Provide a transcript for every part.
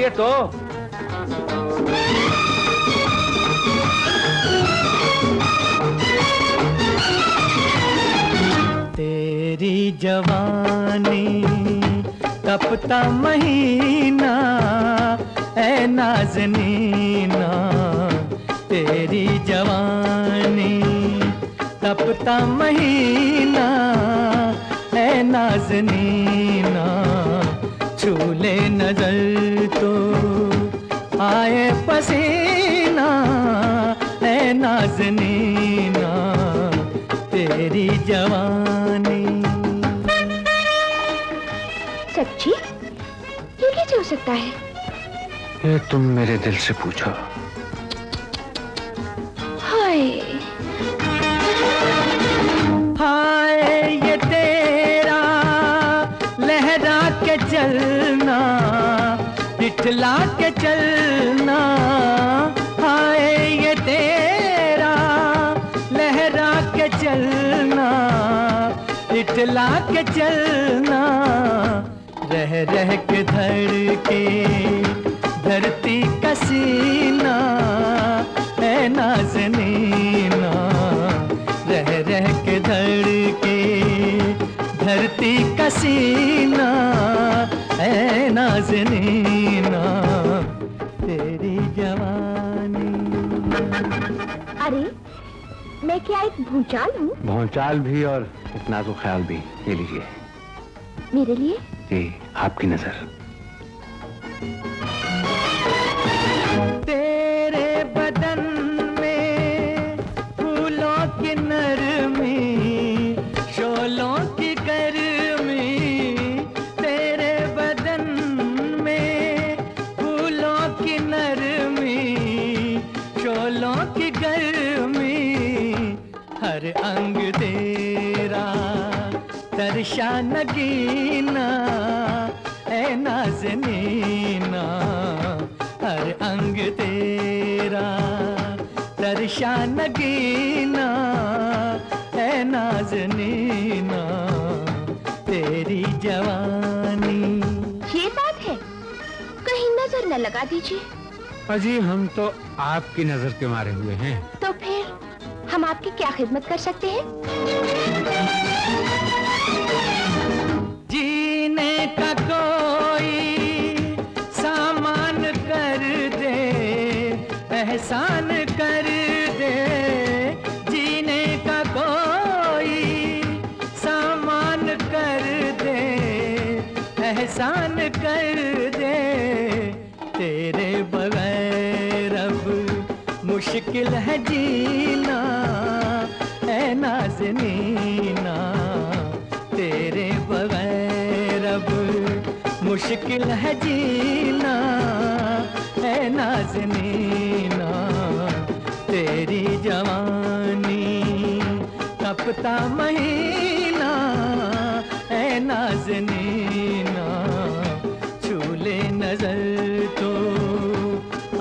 देखिए तो। तेरी जवानी तपता महीना ऐ नाज़नीना, तेरी जवानी तपता महीना ऐ नाज़नीना, छूले नजर तो आए पसीना ऐ नाज़नीना, तेरी जवानी। सच्ची? ये कैसे हो सकता है? ये तुम मेरे दिल से पूछो। हाय हाय ये तेरा लहरा के चलना, इठला के चलना, हाय ये तेरा लहरा के चलना, इठला के चलना, रह रह के धड़के धरती का सीना ऐ नाज़नीना, रह रह के धड़के धरती का सीना ऐ नाज़नीना, तेरी जवानी। अरे मैं क्या एक भूचाल हूँ? भौचाल भी और एक नाजुक ख्याल भी। ये लीजिए। मेरे लिए? जी, आपकी नजर। तेरे बदन में फूलों की नरमी, शोलों की गर्मी, तेरे बदन में फूलों की नरमी, शोलों की गर्मी, हर अंग तेरा तरशा नगीना ऐ नाज़नीना, हर अंग तेरा तरशा नगीना ऐ नाज़नीना, तेरी जवानी। ये बात है, कहीं नजर न लगा दीजिए। अजी हम तो आपकी नजर के मारे हुए हैं। तो फिर हम आपकी क्या खिदमत कर सकते हैं? जीने का कोई सामान कर दे, एहसान कर दे, जीने का कोई सामान कर दे, एहसान कर दे, तेरे बगैर अब मुश्किल है जीना ऐ नाज़नीना, तेरे बगैर अब मुश्किल है जीना ऐ नाज़नीना, तेरी जवानी तपता महीना ऐ नाज़नीना, छूले नजर तो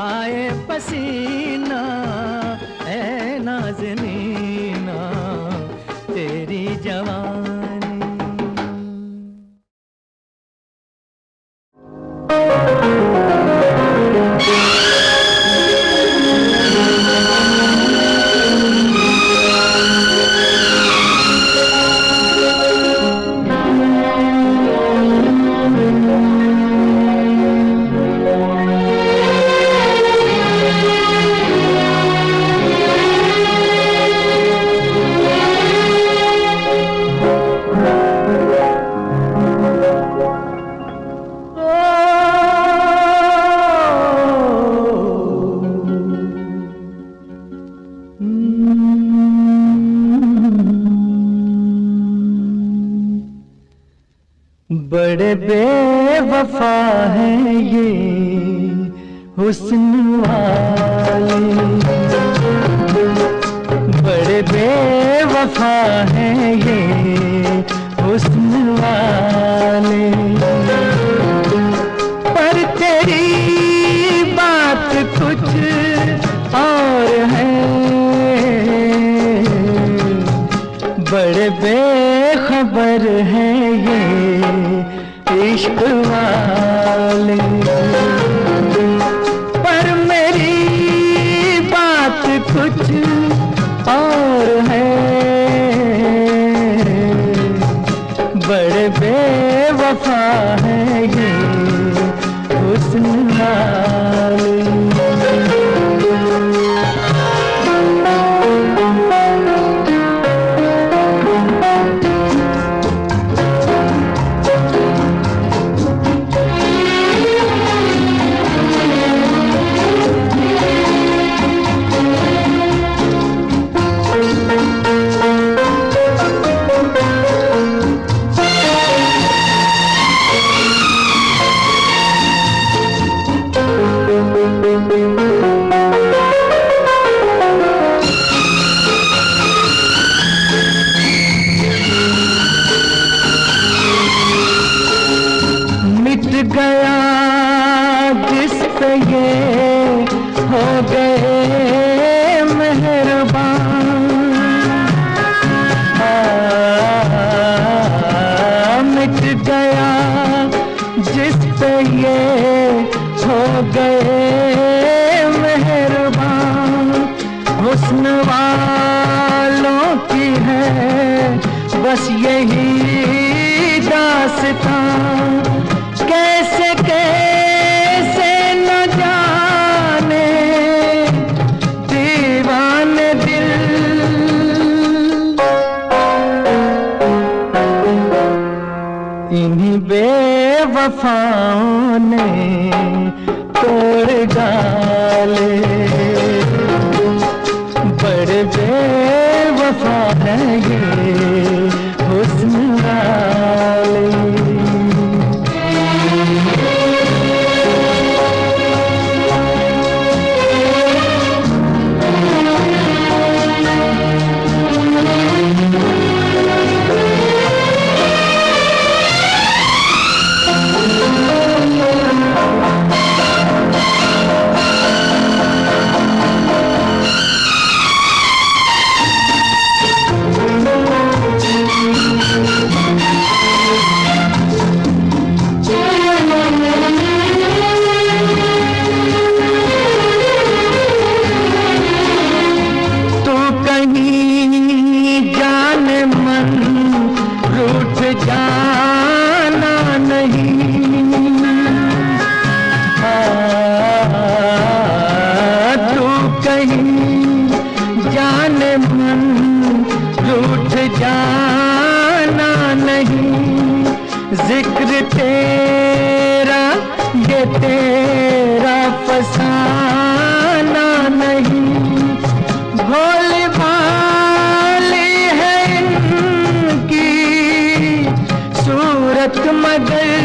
आए पसीना ऐ नाज़नीना, तेरी जवानी। बड़े बेवफा हैं ये हुस्न वाले, बड़े बेवफा हैं ये हुस्न वाले, पर तेरी बात कुछ और है, बड़े बेखबर हैं ये इश्क वाले। कुछ और है। बड़े बेवफा है ये हुस्न वाले। गया जिस पे ये हो गए मेहरबान, मिट गया जिस पे ये हो गए मेहरबान। हुस्न वालों की है बस यही दास्तां, कैसे कैसे न जाने दीवाने दिल। इन्हीं बेवफाओं ने तोड़ डाले। बड़े बेवफा है ये हुस्न वाले। जाना नहीं तू कहीं जाने मन रूठ जाना नहीं। जिक्र तेरा ये तेरा फसाना नहीं। भोली भाली है इनकी सूरत मगर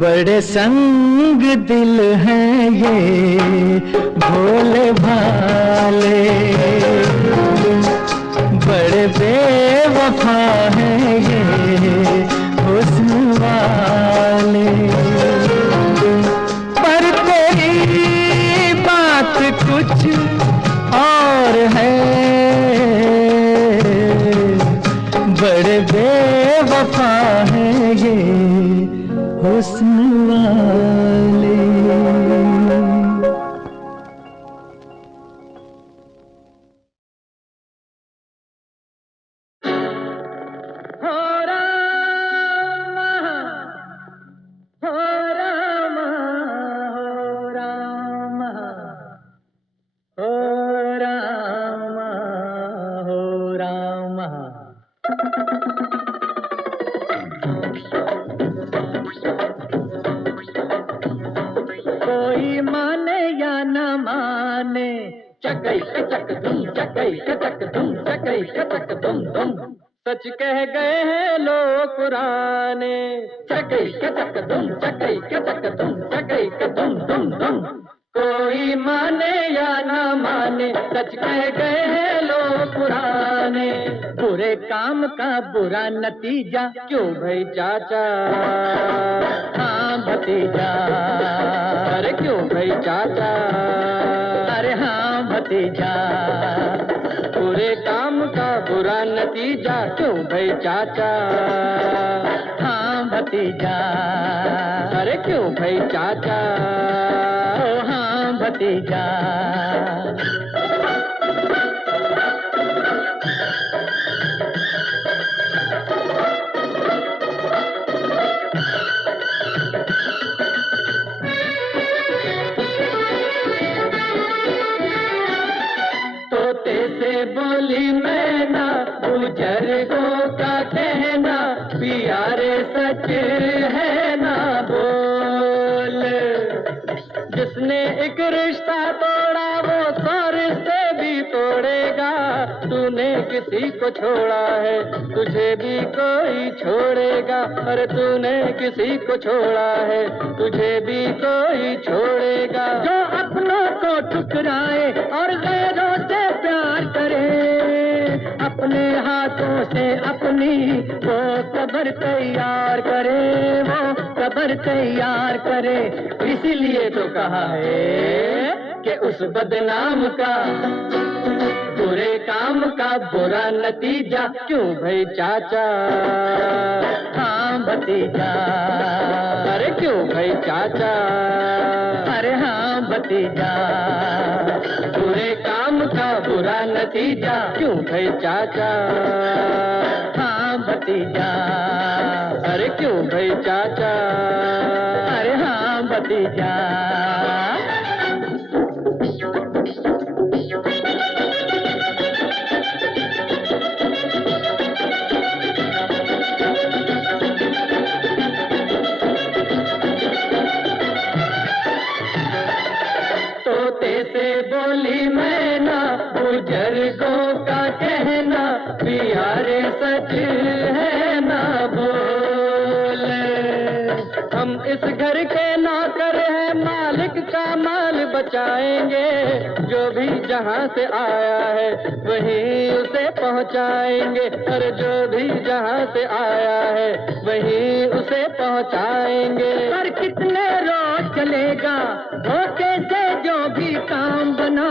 बड़े संग दिल हैं ये भोले भाले। बड़े बेवफा हैं ये हुस्न वाले। पर तेरी बात कुछ और है। बड़े बेवफा हैं ये हुस्न वाले। कोई माने या न माने चकई कचक धुम चकई कचक धुम चकई कचक धुम धुम। सच कह गए हैं लोग पुराने चकई कचक धुम चकई कचक धुम चकई धुम धुम धुम। कोई माने या न माने सच कह गए हैं लोग पुराने। बुरे काम का बुरा नतीजा क्यों भाई चाचा। हाँ भतीजा अरे क्यों भाई चाचा। अरे हाँ भतीजा बुरे काम का बुरा नतीजा क्यों भाई चाचा। हाँ भतीजा। अरे क्यों भाई चाचा? ओ हाँ भतीजा। तोते से बोली मैना, बुजुर्गों का कहना, प्यारे सच है ना बोल। जिसने एक रिश्ता तोड़ा वो 100 रिश्ते भी तोड़ेगा। तूने किसी को छोड़ा है, तुझे भी कोई छोड़ेगा। अरे तूने किसी को छोड़ा है, तुझे भी कोई छोड़ेगा। जो अपनों को ठुकराए और गैरों से प्यार करे, अपने हाथों से अपनी वो कब्र तैयार करे, वो कब्र तैयार करे। इसीलिए तो कहा है कि उस बदनाम का, बुरे काम का बुरा नतीजा। क्यों भाई चाचा? हाँ भतीजा। अरे क्यों भाई चाचा? अरे हाँ भतीजा। बुरे काम का बुरा नतीजा। क्यों भाई चाचा? हाँ भतीजा। अरे क्यों भाई चाचा? अरे हाँ भतीजा। तोते से बोली मैना, बुजुर्गों का कहना, प्यारे सच है ना बोल। हम इस घर के नौकर हैं, मालिक का माल बचाएंगे। जो भी जहाँ से आया है वहीं उसे पहुँचाएंगे। अरे जो भी जहाँ से आया है वहीं उसे पहुँचाएंगे। पर कितने रोज चलेगा धोखे से जो भी काम बना?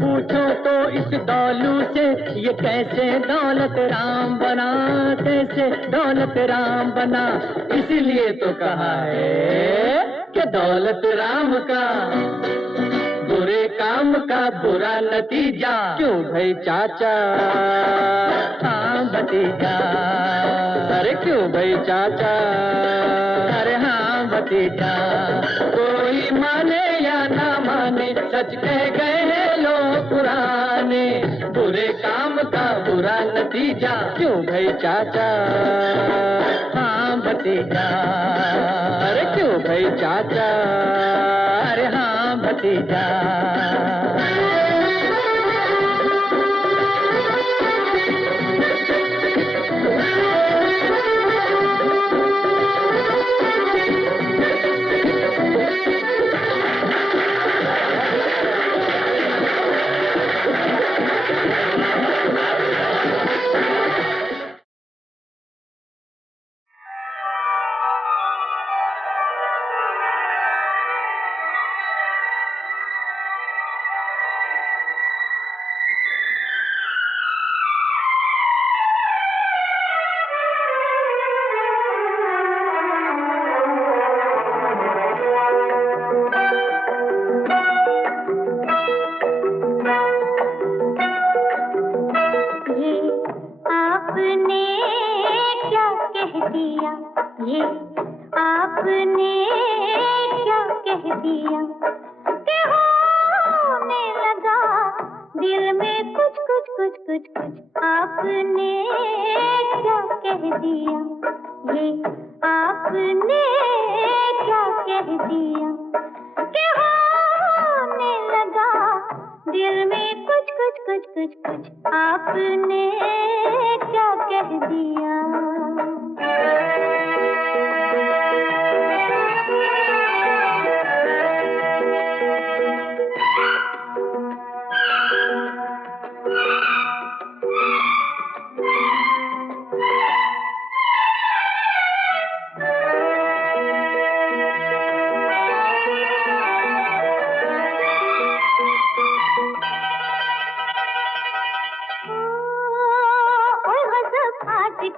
पूछो तो इस दौलू से ये कैसे दौलत राम बना, कैसे दौलत राम बना। इसीलिए तो कहा है कि दौलत राम का, बुरे काम का बुरा नतीजा। क्यों भाई चाचा? हाँ भतीजा। अरे क्यों भाई चाचा? अरे हाँ भतीजा। कोई माने या ना माने, सच कह गए हैं लोग पुराने, बुरे काम का बुरा नतीजा। क्यों भाई चाचा? हाँ भतीजा। अरे क्यों भाई चाचा? अरे हाँ भतीजा।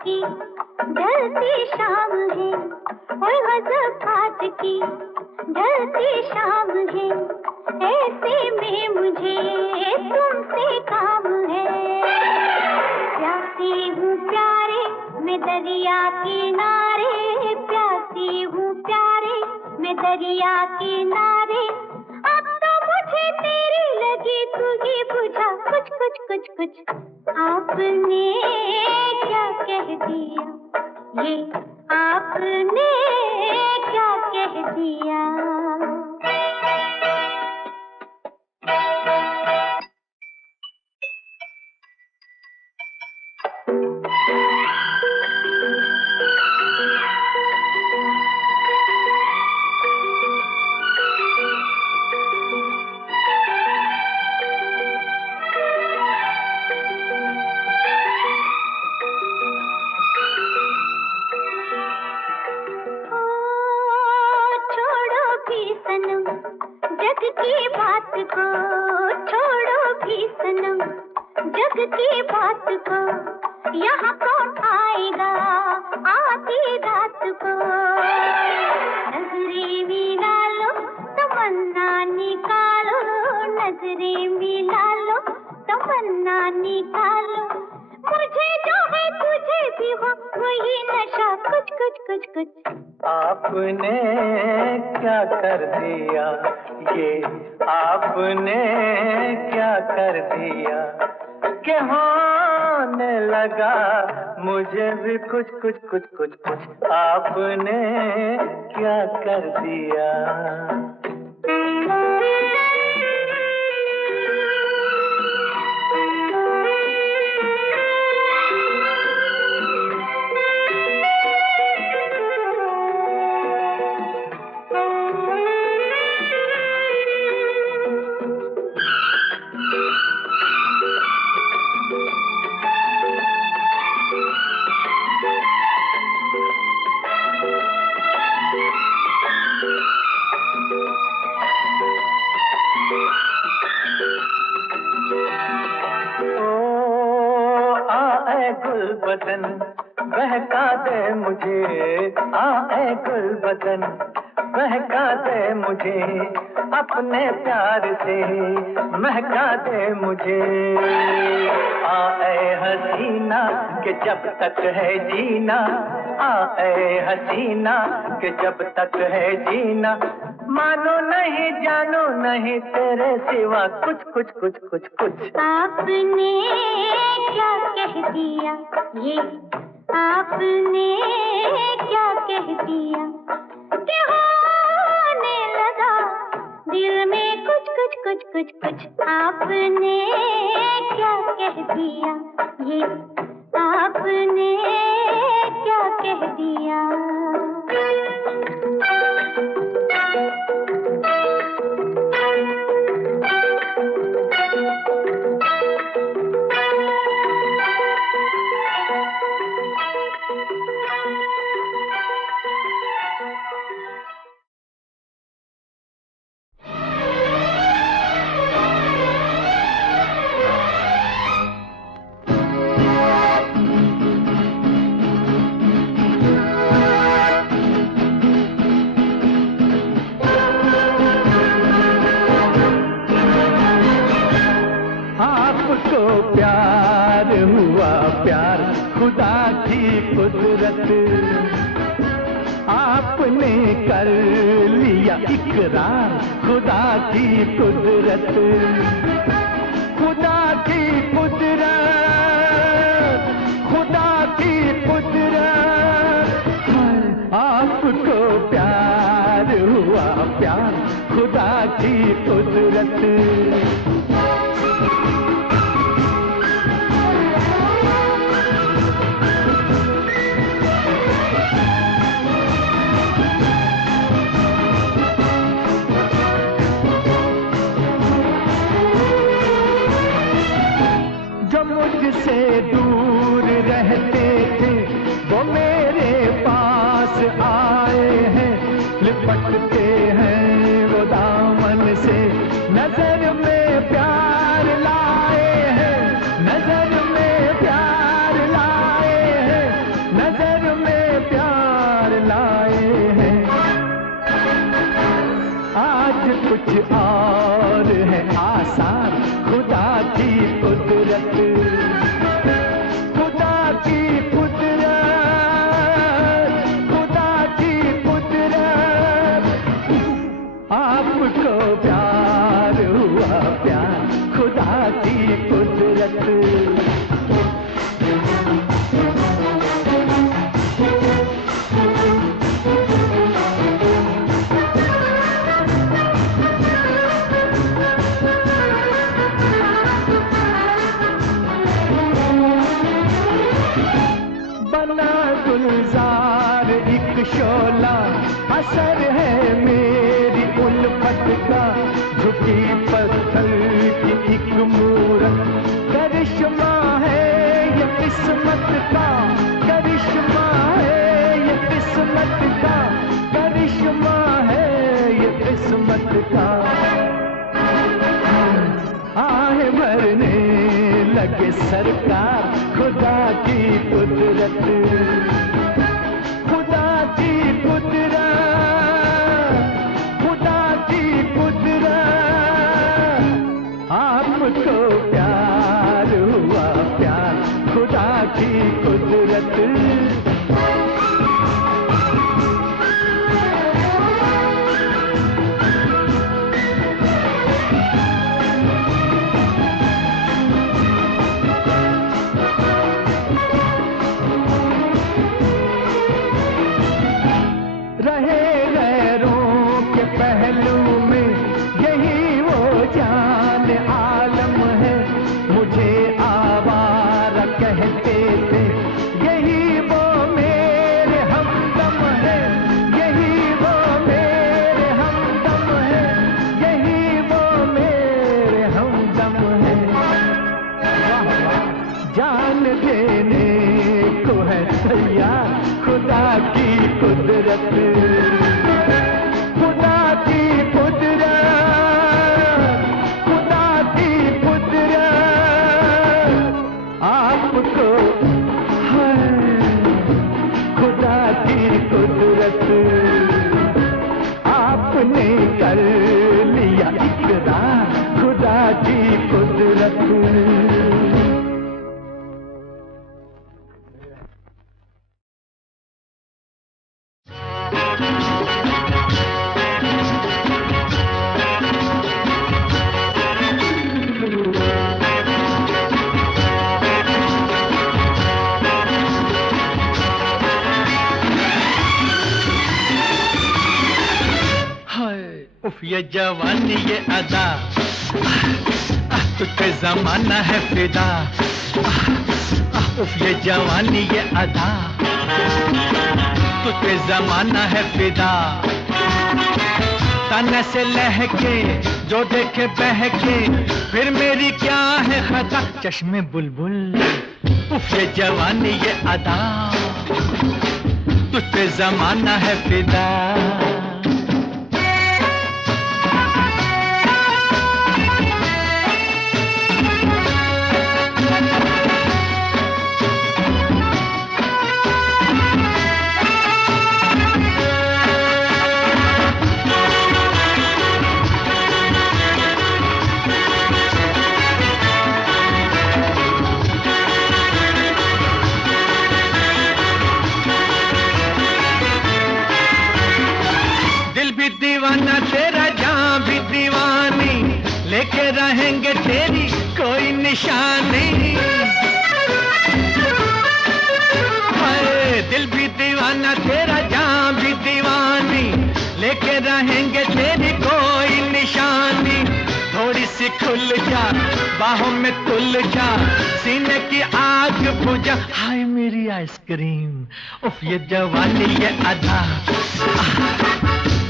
की ढलती शाम है, की ढलती शाम है, ऐसे में मुझे तुमसे काम है। प्यासी हूँ प्यारे मैं दरिया किनारे, प्यासी हूँ प्यारे मैं दरिया किनारे। अब तो मुझे तेरी लगी, तू ही बुझा कुछ कुछ कुछ कुछ। आपने क्या कह दिया, ये आपने क्या कह दिया। जग की बात को छोड़ो भी सनम, जग की बात को यहाँ कौन आएगा आधी रात को। नजरें मिला लो तमन्ना निकालो, नजरें मिला लो तमन्ना निकालो। मुझे जो है तुझे भी हो वही नशा कुछ कुछ कुछ कुछ। आपने क्या कर दिया, ये आपने क्या कर दिया कि होने लगा मुझे भी कुछ कुछ कुछ कुछ कुछ। आपने क्या कर दिया। बदन बहका दे मुझे, आए गुल बदन बहका दे मुझे, अपने प्यार से महका दे मुझे। आए हसीना कि जब तक है जीना, आए हसीना कि जब तक है जीना। मानो नहीं जानो नहीं तेरे सिवा कुछ कुछ कुछ कुछ कुछ। आपने क्या कह दिया, ये आपने क्या कह दिया कि होने लगा दिल में कुछ कुछ कुछ कुछ कुछ। आपने क्या कह दिया, ये आपने क्या कह दिया। प्यार हुआ प्यार खुदा की कुदरत, आपने कर लिया इकरार खुदा की कुदरत। खुदा की कुदरत, खुदा की कुदरत। आपको प्यार हुआ प्यार खुदा की कुदरत। मुझसे दूर रहते थे वो मेरे पास आए हैं, लिपटते हैं वो दामन से, नजर में प्यार लाए हैं, नजर में प्यार लाए हैं, नजर में प्यार लाए हैं। कुछ और है आसान, खुदा की कुदरत, खुदा की कुदरत, खुदा की कुदरत। आपको प्यार हुआ प्यार, खुदा की कुदरत। गुलजार एक शोला असर है मेरी उल्फत का, झुकी पत्थर की एक मूरत, करिश्मा है ये किस्मत का, करिश्मा है ये किस्मत का, करिश्मा है ये किस्मत का। आहे भरने लगे सरकार, खुदा की कुदरत, खुदा की कुदरत, खुदा की कुदरत। आपको प्यार हुआ प्यार, खुदा की कुदरत। पहलू में यही वो जान आलम है, मुझे आवारा कहते थे, यही वो मेरे हमदम है, यही वो मेरे हमदम है, यही वो मेरे हमदम है। जान देने को है तैयार, खुदा की कुदरत, खुदा की कुदरत, खुदा की कुदरत। आपको है खुदा की कुदरत, आपने कर लिया इकरार, खुदा की कुदरत। उफ ये जवानी ये अदा, तुझ पे जमाना है फिदा। उफ ये जवानी ये अदा, तुझ पे जमाना है फिदा। तन से लहके जो देखे बहके, फिर मेरी क्या है खता, चश्मे बुलबुल। उफ ये जवानी ये अदा, तुझ पे जमाना है फिदा। दीवाना तेरा जहां भी दीवानी, लेके रहेंगे तेरी कोई निशानी। हाय दिल भी दीवाना तेरा जहां भी दीवानी, लेके रहेंगे तेरी कोई निशानी। थोड़ी सी खुल जा, बाहों में तुल जा, सीने की आग बुझा, हाय मेरी आइसक्रीम। उफ ये जवानी ये अदा,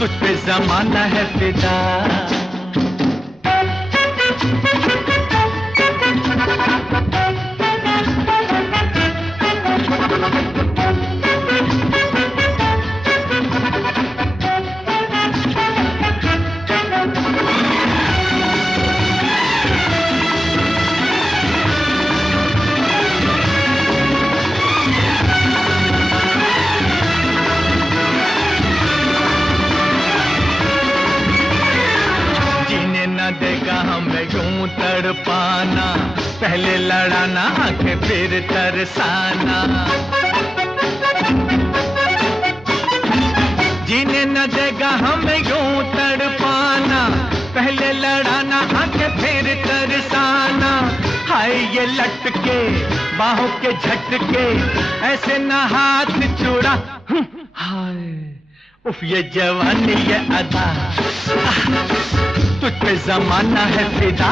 तुझ पे जमाना है फिदा। न देगा हमें यूं तड़पाना, पहले लड़ाना आंखें फिर तरसाना। जीने न देगा हमें यूं तड़पाना, पहले लड़ाना आंखें फिर तरसाना। हाय ये लटके बाहों के झटके, ऐसे न हाथ छुड़ा। हाय उफ ये जवानी ये अदा, तुझ पे जमाना है फिदा।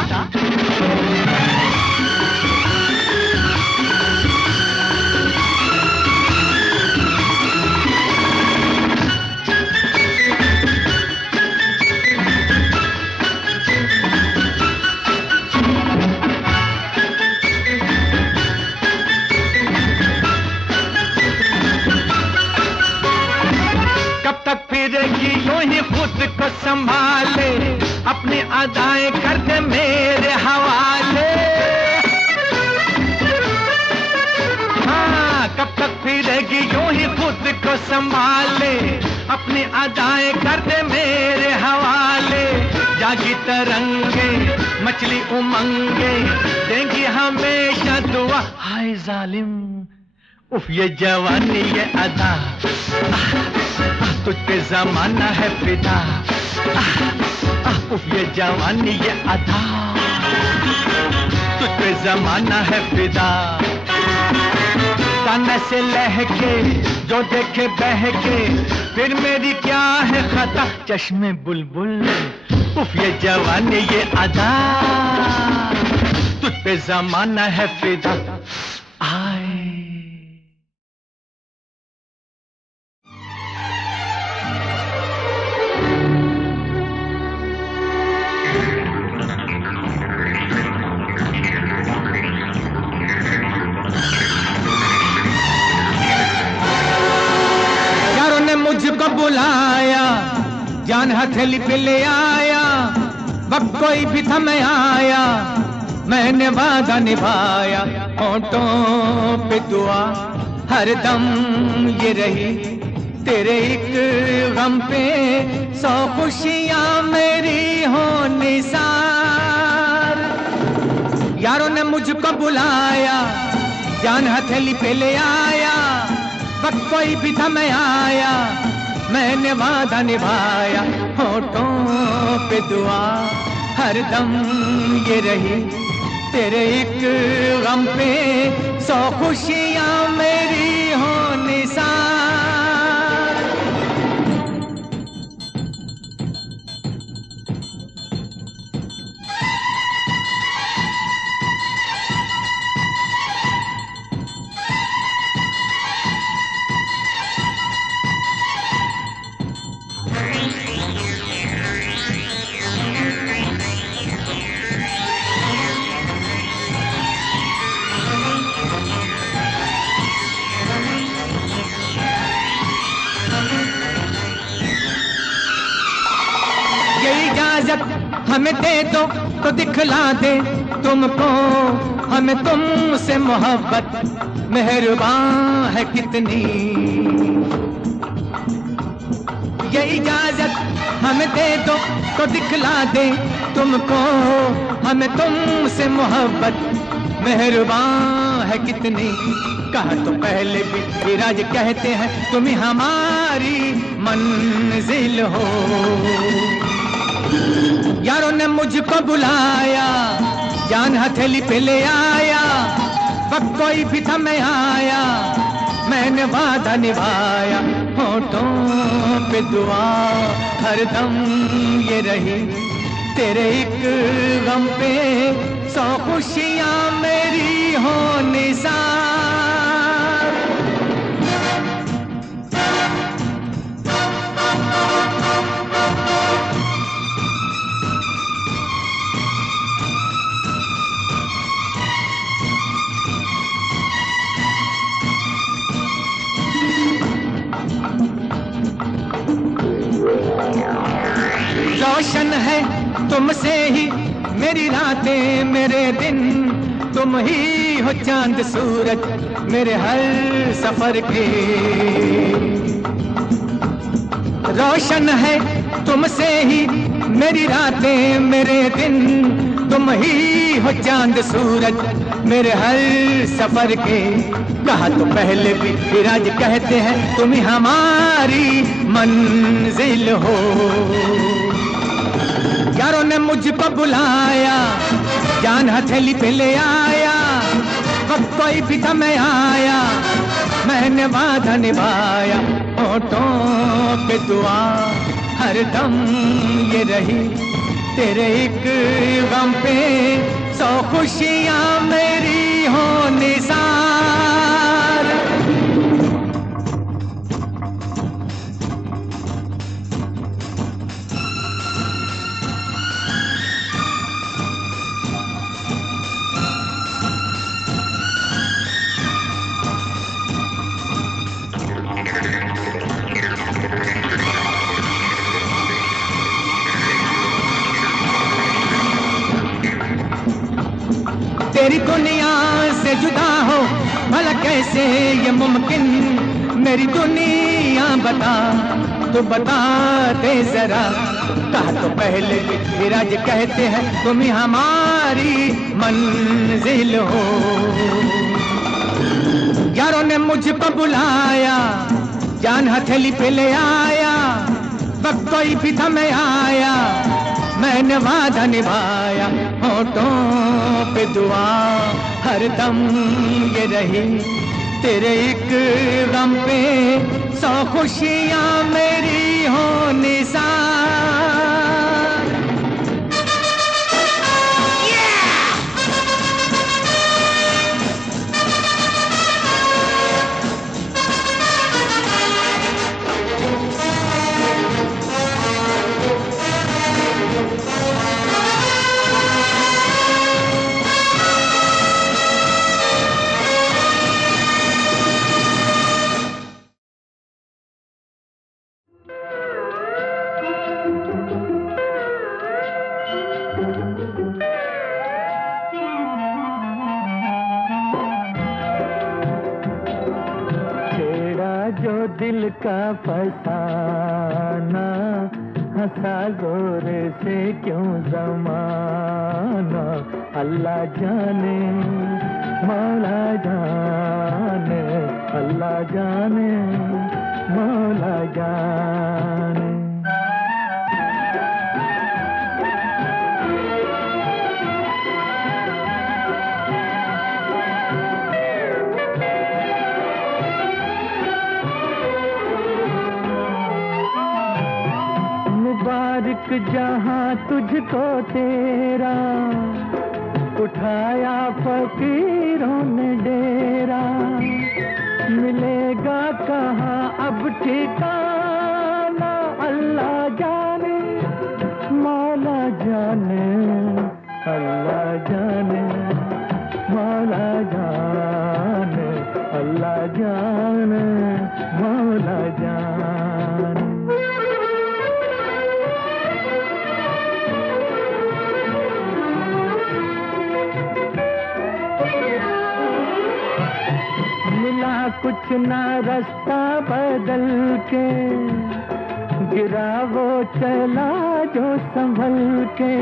कब तक फिरेगी यूं ही खुद को संभाले, अपनी अदाएं कर दे मेरे हवाले। हाँ कब तक फिरेगी यूं ही खुद को संभाले, अपनी अदाएं कर दे मेरे हवाले। जागी तरंगे मछली उमंगे, देंगी हमेशा दुआ। हाय जालिम उफ ये जवानी ये अदा, तुझ पे जमाना है फिदा। उफ ये जवानी ये अदा, तुझ पे जमाना है फिदा। ताने से लहके जो देखे बहके, फिर मेरी क्या है खता। चश्मे बुलबुल उफ ये जवानी ये अदा, तुझ पे जमाना है फिदा। आए मुझको बुलाया, जान हथेली पे ले आया, वक्त कोई भी था मैं आया, मैंने वादा निभाया। होंठों पे दुआ हर दम ये रही, तेरे एक गम पे 100 खुशियां मेरी हो निसार। यारों ने मुझको बुलाया, जान हथेली पे ले आया, वक्त कोई भी था मैं आया, मैंने वादा निभाया। होठों पे दुआ हर दम ये रही, तेरे एक गम पे 100 खुशियां मेरी हो निसार। हमें दे दो तो दिखला दे तुमको, हमें तुमसे मोहब्बत मेहरबान है कितनी। ये इजाजत हमें दे दो तो दिखला दे तुमको, हमें तुमसे मोहब्बत मेहरबान है कितनी। कहा तो पहले भी विराज कहते हैं तुम ही हमारी मंजिल हो। यारों ने मुझको बुलाया, जान हथेली पे ले आया, वक्त कोई भी था मैं आया, मैंने वादा निभाया। होठों पे दुआ हर दम ये रही, तेरे एक गम पे 100 खुशियां मेरी हो निसार। रोशन है तुमसे ही मेरी रातें मेरे दिन, तुम ही हो चांद सूरज मेरे हर सफर के। रोशन है तुमसे ही मेरी रातें मेरे दिन, तुम ही हो चांद सूरज मेरे हर सफर के। कहा तो पहले भी फिर आज कहते हैं तुम ही हमारी मंजिल हो। यारों ने मुझको बुलाया, जान हथेली पे ले आया, वक्त कोई भी था मैं आया, मैंने वादा निभाया। होठों पे दुआ हर दम ये रही, तेरे एक गम पे 100 खुशियां मेरी हो निसार। तेरी दुनिया से जुदा हो भला कैसे ये मुमकिन, मेरी दुनिया बता तो बता दे जरा। कहा तो पहले भी फिर आज कहते हैं तुम ही हमारी मंजिल हो। यारों ने मुझको बुलाया, जान हथेली पे ले आया, वक्त कोई भी था मैं आया, मैंने वादा निभाया। होठों पे दुआ हर दम ये रही, तेरे एक गम पे 100 खुशियां मेरी हो निसार। दिल का फसाना, हंसा जोर से क्यों ज़माना। अल्लाह जाने मौला जाने, अल्लाह जाने मौला जाने। मुबारक जहां तुझको तेरा, उठाया फकीरों ने डेरा। मिलेगा कहाँ अब ठिकाना, अल्लाह जाने मौला जाने, अल्लाह जाने मौला जाने, अल्लाह जाने मौला जाने। मिला कुछ ना रास्ता बदल के, गिरा वो चला जो संभल के।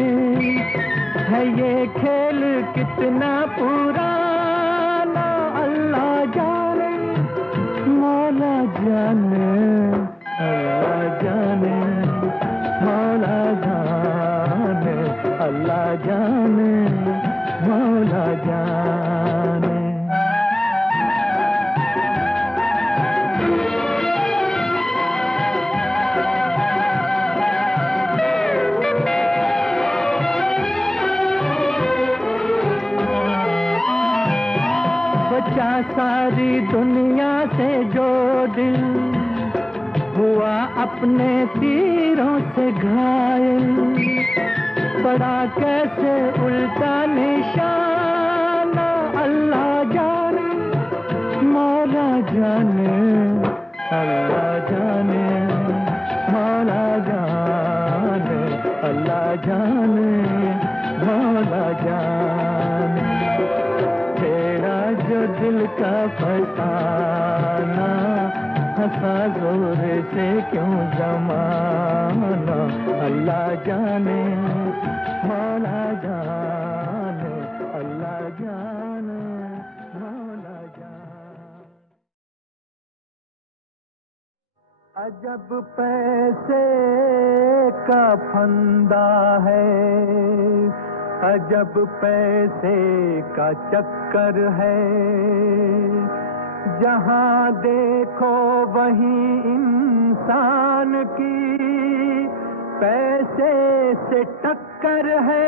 है ये खेल कितना पुराना, अल्लाह जाने मौला जाने, अल्लाह जाने मौला जाने, अल्लाह जाने मौला जाने। बचा सारी दुनिया से जो दिल, हुआ अपने तीरों से घायल। पड़ा कैसे उल्टा निशाना, अल्लाह जाने मौला जाने, अल्लाह जाने मौला जाने, अल्लाह जाने मौला जाने। तेरा जो दिल का फसाना, हंसा जोर से क्यों ज़माना। अल्लाह जाने, मौला जाने, अल्लाह जाने, मौला जाने। अजब पैसे का फंदा है, अजब पैसे का चक्कर है, जहां देखो वहीं इंसान की पैसे से टक्कर है।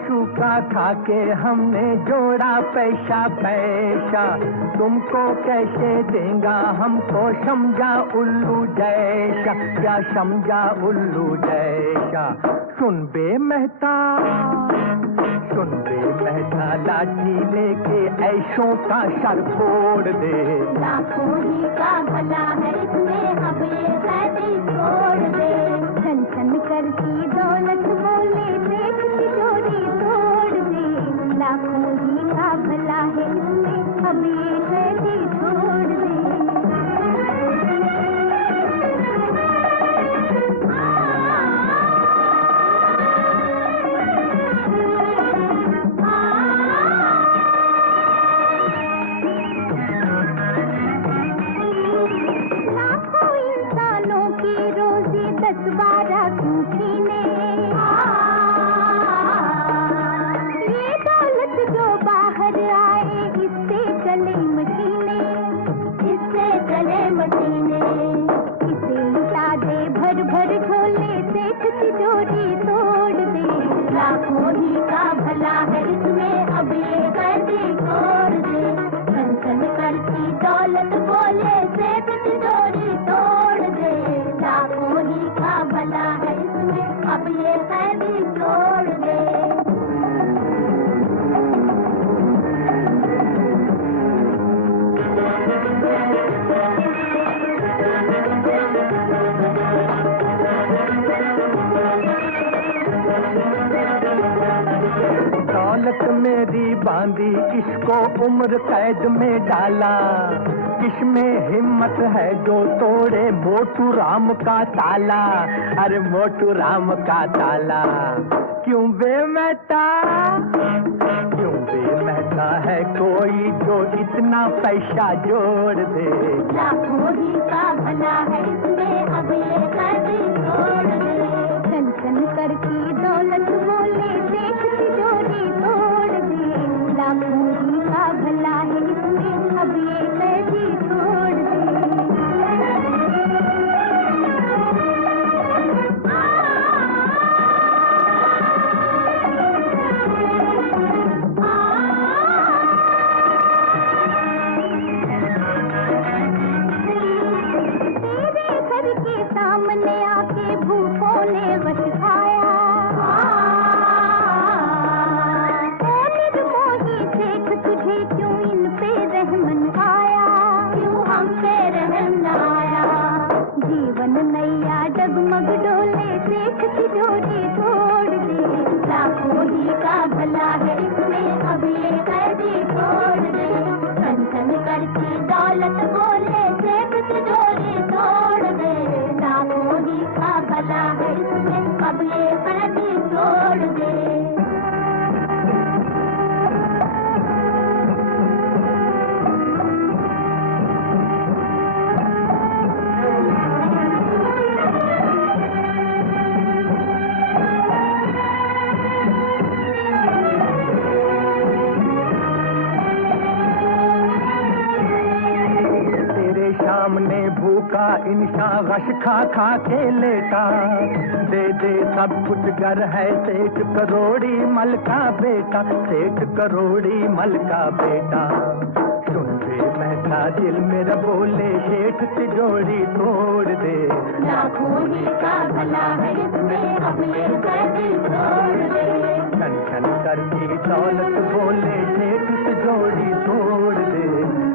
सूखा खा के हमने जोड़ा पैसा पैसा, तुमको कैसे देगा हमको समझा उल्लू जैसा, क्या समझा उल्लू जैसा। सुन बे मेहता, सुन बे मेहता, लाठी लेके ऐशों का सर फोड़ दे। लाखों ही का भला है इसमें, अब ये कैदी छोड़ दे। छन छन करती दौलत बोले देख तिजोरी तोड़ दे। लाखों ही का भला है इसमें, अब ये कैदी छोड़ दे। मेरी बांधी इसको उम्र कैद में डाला, किसमें हिम्मत है जो तोड़े मोटू राम का ताला। अरे मोटू राम का ताला। क्यों बे मेहता, क्यों बे मेहता है कोई जो इतना पैसा जोड़ दे। लाखों ही का भला है इसमें, अब ये कैदी छोड़ दे। छन छन करती दौलत बोले देख तिजोरी तोड़ दे। लाखों ही का भला है इसमें, अब ये कैदी छोड़ दे। तेरे घर के सामने सामने भूखा इंसान गश खा खा के लेटा। दे दे सब कुछ घर है सेठ करोड़ी मल का बेटा, सेठ करोड़ी मल का बेटा। सुन रे महता दिल मेरा बोले सेठ तिजोरी तोड़ दे। लाखों ही का भला है इसमें अब ये दिल तोड़ दे। छन छन करती दौलत बोले सेठ तिजोरी तोड़ दे।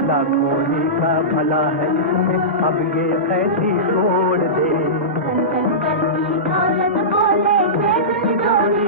लाखों ही का भला है इसमें अब ये कैदी छोड़ दे। छन छन करती दौलत बोले सेठ तिजोरी